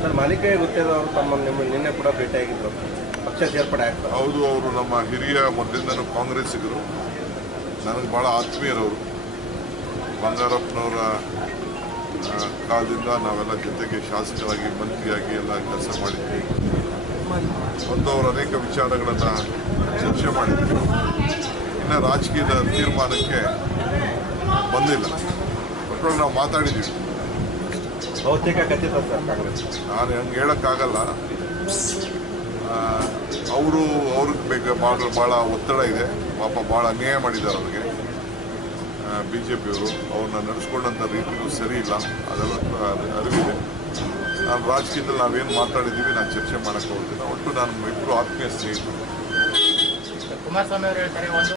K Guttedar ಅವರು ತಮ್ಮ ನಿಮ್ಮ ನಿನ್ನೆ ಕೂಡ ಭೇಟಿಯಾಗಿದ್ದರು ಪಕ್ಷ ಸೇರ್ಪಡೆ ಆಗ್ತಾರೆ ಹೌದು, ಅವರು ನಮ್ಮ ಹಿರಿಯ ಮೊದಲಿಂದನೂ ಕಾಂಗ್ರೆಸ್ಸಿಗರು. ನನಗೆ ಭಾಳ ಆತ್ಮೀಯರವರು. ಬಂಗಾರಪ್ಪನವರ ಕಾಲದಿಂದ ನಾವೆಲ್ಲ ಜೊತೆಗೆ ಶಾಸಕರಾಗಿ, ಮಂತ್ರಿಯಾಗಿ ಎಲ್ಲ ಕೆಲಸ ಮಾಡಿದ್ವಿ. ಮತ್ತು ಅವರು ಅನೇಕ ವಿಚಾರಗಳನ್ನು ಚರ್ಚೆ ಮಾಡಿದ್ವಿ. ಇನ್ನು ರಾಜಕೀಯದ ತೀರ್ಮಾನಕ್ಕೆ ಬಂದಿಲ್ಲ. ಒಟ್ಟೊಳಗೆ ನಾವು ಮಾತಾಡಿದ್ದೀವಿ. ಬಹುತೇಕ ಖಚಿತ ಸರ್ ನಾನು ಹಂಗೆ ಹೇಳೋಕ್ಕಾಗಲ್ಲ. ಅವರು ಅವ್ರಿಗೆ ಬೇಕು ಭಾಳ ಭಾಳ ಒತ್ತಡ ಇದೆ. ಪಾಪ ಭಾಳ ಅನ್ಯಾಯ ಮಾಡಿದ್ದಾರೆ ಅವ್ರಿಗೆ. ಬಿ ಜೆ ಪಿಯವರು ಅವ್ರನ್ನ ನಡೆಸ್ಕೊಂಡಂಥ ರೀತಿಯೂ ಸರಿ ಇಲ್ಲ. ಅದೆಲ್ಲ ಅರ್- ಅರಿವಿದೆ. ನಾನು ರಾಜಕೀಯದಲ್ಲಿ ನಾವೇನು ಮಾತಾಡಿದ್ದೀವಿ ನಾನು ಚರ್ಚೆ ಮಾಡೋಕ್ಕೆ ಹೋಗ್ತೀನಿ ಒಟ್ಟು ನಾನು ಇಬ್ಬರು ಆತ್ಮೀಯ ಸ್ನೇಹಿತರು. ಕುಮಾರಸ್ವಾಮಿ ಅವರು